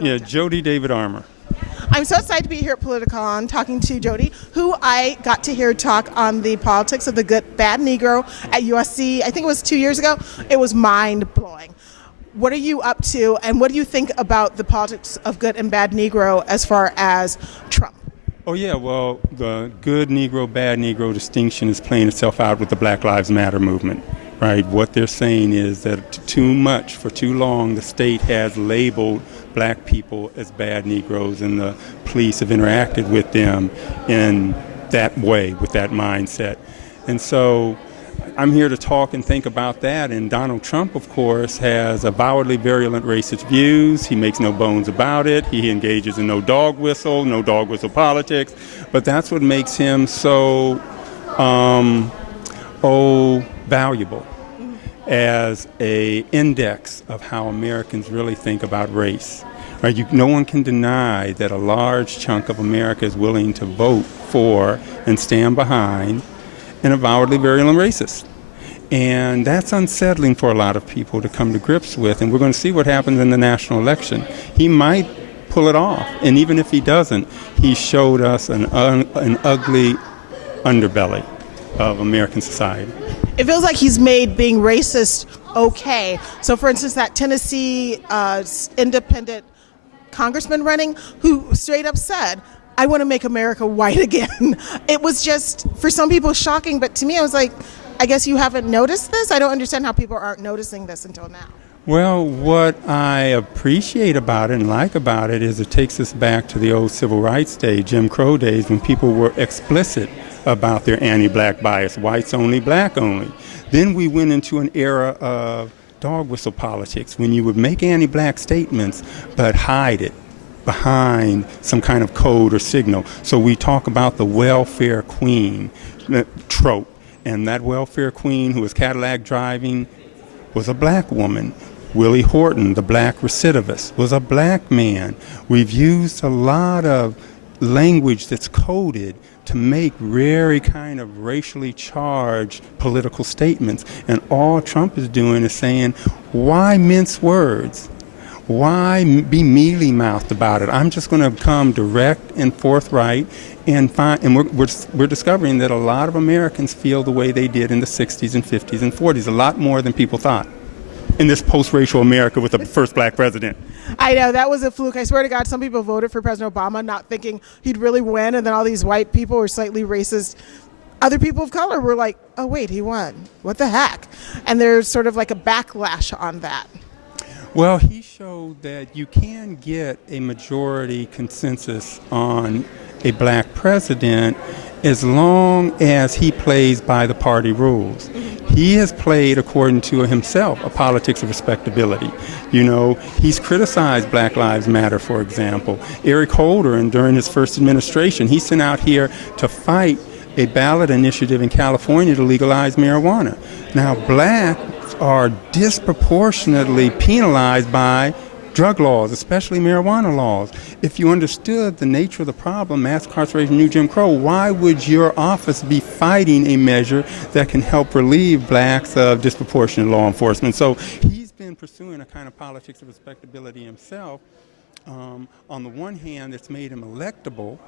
Yeah, Jody David Armour. I'm so excited to be here at Politicon talking to Jody, who I got to hear talk on the politics of the good, bad Negro at USC. I think it was 2 years ago. It was mind-blowing. What are you up to, and what do you think about the politics of good and bad Negro as far as Trump? Oh yeah, well, the good Negro, bad Negro distinction is playing itself out with the Black Lives Matter movement, right? What they're saying is that too much, for too long, the state has labeled black people as bad Negroes, and the police have interacted with them in that way, with that mindset. And so I'm here to talk and think about that. And Donald Trump, of course, has avowedly virulent racist views. He makes no bones about it. He engages in no dog whistle politics. But that's what makes him so valuable as a index of how Americans really think about race. Right? No one can deny that a large chunk of America is willing to vote for and stand behind an avowedly virulent racist. And that's unsettling for a lot of people to come to grips with, and we're going to see what happens in the national election. He might pull it off, and even if he doesn't, he showed us an ugly underbelly of American society. It feels like he's made being racist okay. So, for instance, that Tennessee independent congressman running who straight up said, "I want to make America white again." It was just, for some people, shocking, but to me, I was like, I guess you haven't noticed this? I don't understand how people aren't noticing this until now. Well, what I appreciate about it and like about it is it takes us back to the old civil rights days, Jim Crow days, when people were explicit about their anti-black bias, whites only, black only. Then we went into an era of dog whistle politics, when you would make anti-black statements but hide it behind some kind of code or signal. So we talk about the welfare queen trope, and that welfare queen who was Cadillac driving was a black woman. Willie Horton, the black recidivist, was a black man. We've used a lot of language that's coded to make very kind of racially charged political statements. And all Trump is doing is saying, why mince words? Why be mealy-mouthed about it? I'm just going to come direct and forthright and find. And we're discovering that a lot of Americans feel the way they did in the 60s and 50s and 40s, a lot more than people thought, in this post-racial America with the first black president. I know, that was a fluke. I swear to God, some people voted for President Obama not thinking he'd really win, and then all these white people were slightly racist. Other people of color were like, oh wait, he won. What the heck? And there's sort of like a backlash on that. Well, he showed that you can get a majority consensus on a black president as long as he plays by the party rules. He has played, according to himself, a politics of respectability. You know, he's criticized Black Lives Matter, for example. Eric Holder, and during his first administration, he sent out here to fight a ballot initiative in California to legalize marijuana. Now, blacks are disproportionately penalized by drug laws, especially marijuana laws. If you understood the nature of the problem, mass incarceration, new Jim Crow, why would your office be fighting a measure that can help relieve blacks of disproportionate law enforcement? So he's been pursuing a kind of politics of respectability himself. On the one hand, it's made him electable,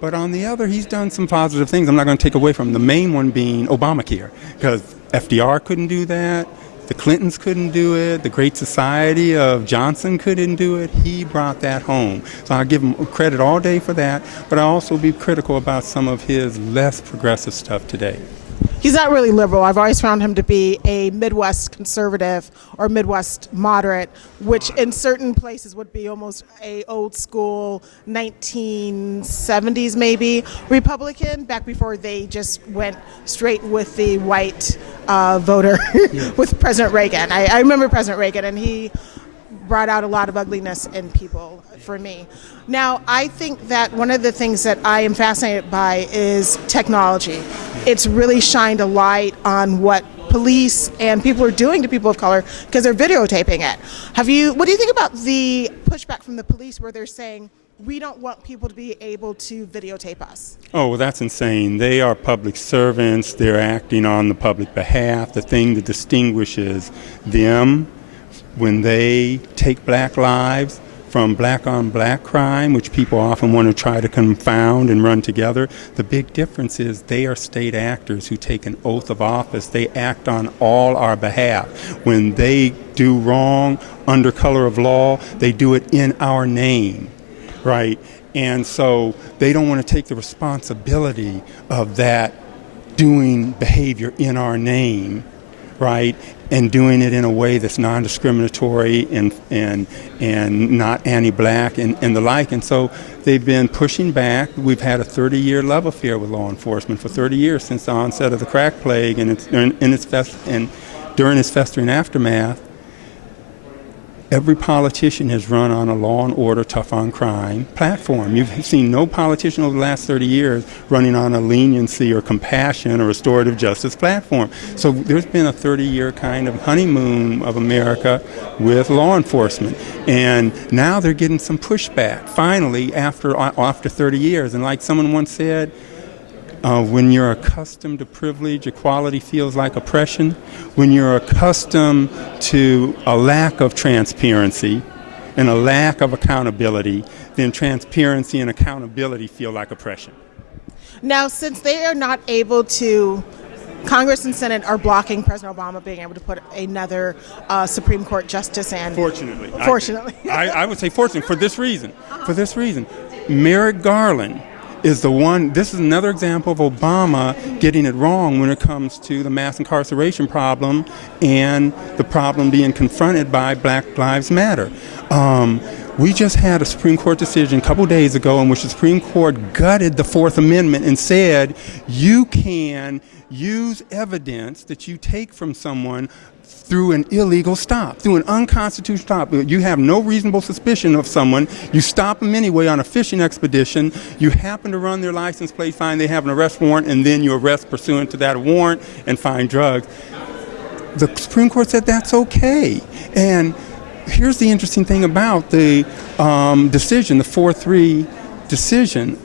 but on the other, he's done some positive things I'm not going to take away from him. The main one being Obamacare, because FDR couldn't do that. The Clintons couldn't do it. The Great Society of Johnson couldn't do it. He brought that home. So I give him credit all day for that, but I also be critical about some of his less progressive stuff today. He's not really liberal. I've always found him to be a Midwest conservative or Midwest moderate, which in certain places would be almost a old school 1970s maybe Republican, back before they just went straight with the white voter with President Reagan. I remember President Reagan, and he brought out a lot of ugliness in people for me. Now, I think that one of the things that I am fascinated by is technology. It's really shined a light on what police and people are doing to people of color because they're videotaping it. What do you think about the pushback from the police where they're saying, we don't want people to be able to videotape us? Oh, well, that's insane. They are public servants. They're acting on the public behalf. The thing that distinguishes them when they take black lives from black on black crime, which people often want to try to confound and run together. The big difference is they are state actors who take an oath of office. They act on all our behalf. When they do wrong under color of law, they do it in our name, right? And so they don't want to take the responsibility of that doing behavior in our name, right, and doing it in a way that's non-discriminatory and not anti-black and the like. And so they've been pushing back. We've had a 30-year love affair with law enforcement for 30 years since the onset of the crack plague and during its festering aftermath. Every politician has run on a law and order, tough on crime platform. You've seen no politician over the last 30 years running on a leniency or compassion or restorative justice platform. So there's been a 30-year kind of honeymoon of America with law enforcement. And now they're getting some pushback, finally, after 30 years. And like someone once said, when you're accustomed to privilege, equality feels like oppression. When you're accustomed to a lack of transparency and a lack of accountability, then transparency and accountability feel like oppression. Now, since they are not able to, Congress and Senate are blocking President Obama being able to put another Supreme Court justice in. Fortunately. I would say fortunately for this reason. For this reason. Merrick Garland is the one. This is another example of Obama getting it wrong when it comes to the mass incarceration problem and the problem being confronted by Black Lives Matter. We just had a Supreme Court decision a couple days ago in which the Supreme Court gutted the Fourth Amendment and said you can use evidence that you take from someone through an illegal stop, through an unconstitutional stop. You have no reasonable suspicion of someone. You stop them anyway on a fishing expedition. You happen to run their license plate, find they have an arrest warrant, and then you arrest pursuant to that warrant and find drugs. The Supreme Court said that's okay. And here's the interesting thing about the decision, the 4-3 decision,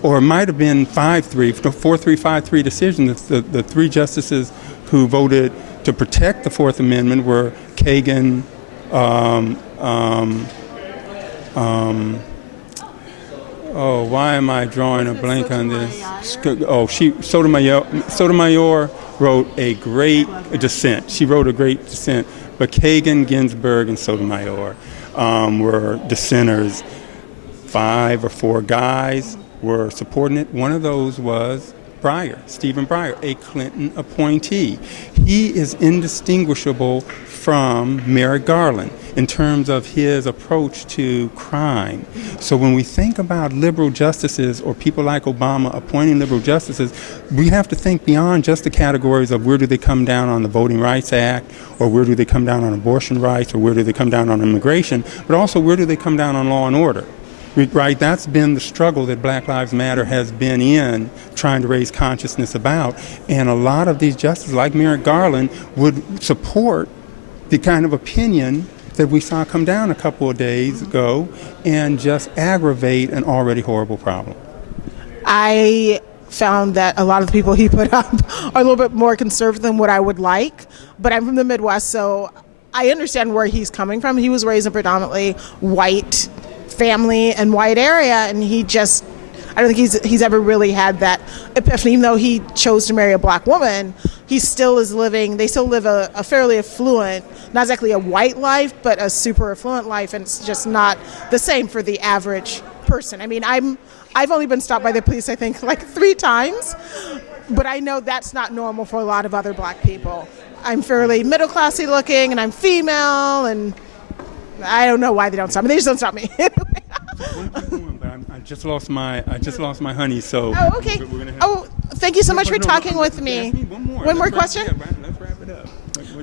or it might have been 5-3, the 4-3, 5-3 decision. The three justices who voted to protect the Fourth Amendment were Kagan, why am I drawing a blank on this? Sotomayor wrote a great dissent. She wrote a great dissent, but Kagan, Ginsburg, and Sotomayor were dissenters. 5 or 4 guys were supporting it. One of those was Stephen Breyer, a Clinton appointee. He is indistinguishable from Merrick Garland in terms of his approach to crime. So when we think about liberal justices or people like Obama appointing liberal justices, we have to think beyond just the categories of where do they come down on the Voting Rights Act, or where do they come down on abortion rights, or where do they come down on immigration, but also where do they come down on law and order. Right, that's been the struggle that Black Lives Matter has been in, trying to raise consciousness about. And a lot of these justices, like Merrick Garland, would support the kind of opinion that we saw come down a couple of days ago and just aggravate an already horrible problem. I found that a lot of the people he put up are a little bit more conservative than what I would like, but I'm from the Midwest, so I understand where he's coming from. He was raised in a predominantly white family and white area, and I don't think he's ever really had that epiphany. Even though he chose to marry a black woman, they still live a fairly affluent, not exactly a white life, but a super affluent life, and it's just not the same for the average person. I mean, I've only been stopped by the police, I think, like 3 times, but I know that's not normal for a lot of other black people. I'm fairly middle classy looking, and I'm female, and I don't know why they don't stop me. They just don't stop me. I just lost my honey, so. Oh, okay. Thank you so much for talking with me. One more question? Let's wrap it up.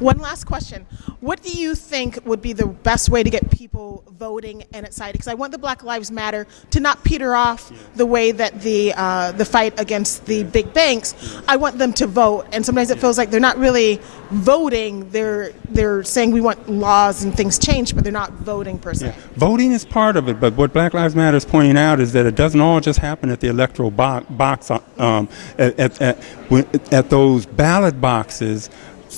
One last question. What do you think would be the best way to get people voting and excited? Because I want the Black Lives Matter to not peter off the way that the fight against the big banks. I want them to vote, and sometimes it feels like they're not really voting. They're saying we want laws and things changed, but they're not voting per se. Yeah. Voting is part of it, but what Black Lives Matter is pointing out is that it doesn't all just happen at the electoral box, at those ballot boxes.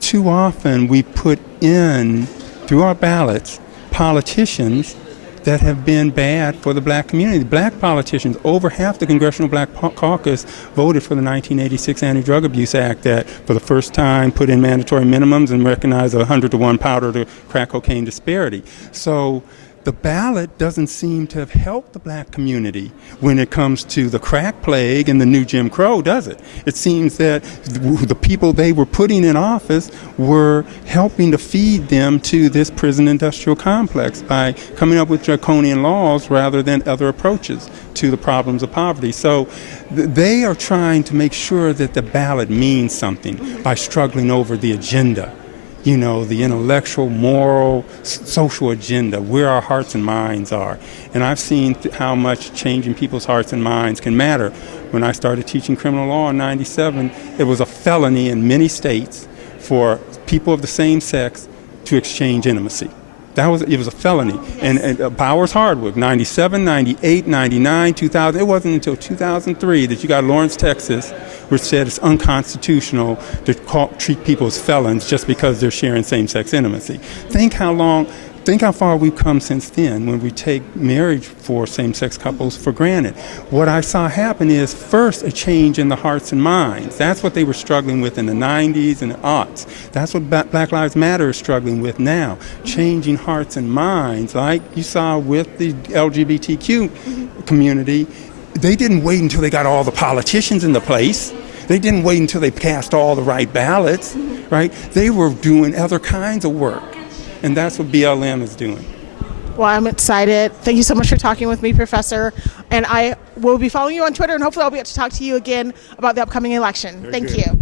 Too often we put in, through our ballots, politicians that have been bad for the black community. Black politicians, over half the Congressional Black Caucus voted for the 1986 Anti-Drug Abuse Act that for the first time put in mandatory minimums and recognized a 100-to-1 powder to crack cocaine disparity. So the ballot doesn't seem to have helped the black community when it comes to the crack plague and the new Jim Crow, does it? It seems that the people they were putting in office were helping to feed them to this prison industrial complex by coming up with draconian laws rather than other approaches to the problems of poverty. So they are trying to make sure that the ballot means something by struggling over the agenda. You know, the intellectual, moral, social agenda, where our hearts and minds are. And I've seen how much changing people's hearts and minds can matter. When I started teaching criminal law in '97, it was a felony in many states for people of the same sex to exchange intimacy. It was a felony. And Bowers Hardwick, 97, 98, 99, 2000. It wasn't until 2003 that you got Lawrence, Texas, which said it's unconstitutional to treat people as felons just because they're sharing same-sex intimacy. Think how far we've come since then when we take marriage for same-sex couples for granted. What I saw happen is, first, a change in the hearts and minds. That's what they were struggling with in the 90s and the aughts. That's what Black Lives Matter is struggling with now, changing hearts and minds, like you saw with the LGBTQ community. They didn't wait until they got all the politicians in the place. They didn't wait until they cast all the right ballots, right? They were doing other kinds of work. And that's what BLM is doing. Well, I'm excited. Thank you so much for talking with me, Professor. And I will be following you on Twitter, and hopefully I'll be able to talk to you again about the upcoming election. Thank you.